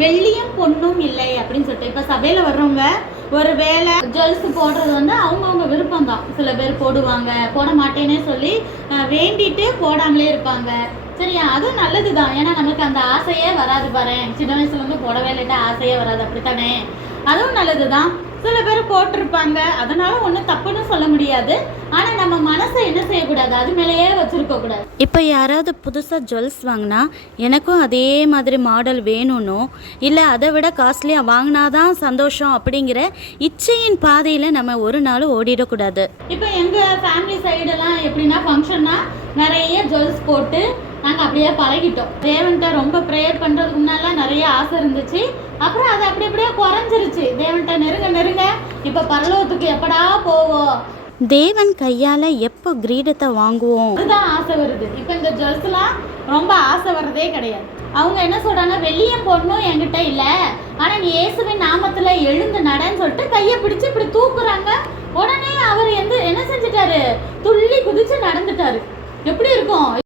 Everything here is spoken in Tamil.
வெள்ளியும் பொண்ணும் இல்லை அப்படின்னு சொல்லிட்டு இப்போ சபையில் வர்றவங்க ஒரு வேலை ஜுவல்ஸ் போடுறது வந்து அவங்கவுங்க விருப்பம் தான். சில பேர் போடுவாங்க, போட மாட்டேன்னே சொல்லி வேண்டிட்டு போடாமலே இருப்பாங்க. சரியா, அதுவும் நல்லது தான். ஏன்னா நமக்கு அந்த ஆசையே வராது பாரு, சின்ன வயசுல இருந்து போடவே இல்லைட்டா ஆசையே வராது, அப்படித்தானே? அதுவும் நல்லது தான். சில பேர் போட்டிருப்பாங்க, அதனால ஒன்றும் தப்புன்னு சொல்ல முடியாது. ஆனால் நம்ம மனசை என்ன செய்யக்கூடாது, அது மேலேயே வச்சுருக்க கூடாது. இப்போ யாராவது புதுசாக ஜுவல்ஸ் வாங்கினா எனக்கும் அதே மாதிரி மாடல் வேணும்னோ இல்லை அதை விட காஸ்ட்லியாக வாங்கினாதான் சந்தோஷம் அப்படிங்கிற இச்சையின் பாதையில் நம்ம ஒரு நாள் ஓடிடக்கூடாது. இப்போ எங்கள் ஃபேமிலி சைடெல்லாம் எப்படின்னா ஃபங்க்ஷன்னா நிறைய ஜுவல்ஸ் போட்டு நாங்கள் அப்படியே பழகிட்டோம். தேவன்கிட்ட ரொம்ப ப்ரேயர் பண்ணுறதுக்கு முன்னாலாம் நிறைய ஆசை இருந்துச்சு. அப்புறம் அது அப்படி அப்படியே குறைஞ்சிருச்சு. தேவன்கிட்ட நெருங்க நெருங்க இப்போ பரலோகத்துக்கு எப்படா போவோம், தேவன் கையால் எப்போ கிரீடத்தை வாங்குவோம், அதுதான் ஆசை வருது. இப்போ இந்த ஜுவல்ஸ்லாம் ரொம்ப ஆசை வர்றதே கிடையாது. அவங்க என்ன சொல்கிறாங்க, வெள்ளியும் பொண்ணும் என்கிட்ட இல்லை, ஆனால் நீ இயேசுவின் நாமத்தில் எழுந்து நடன்னு சொல்லிட்டு கையை பிடிச்சி இப்படி தூக்குறாங்க. உடனே அவர் என்ன செஞ்சிட்டாரு, துள்ளி குதிச்சு நடந்துட்டாரு. எப்படி இருக்கும்?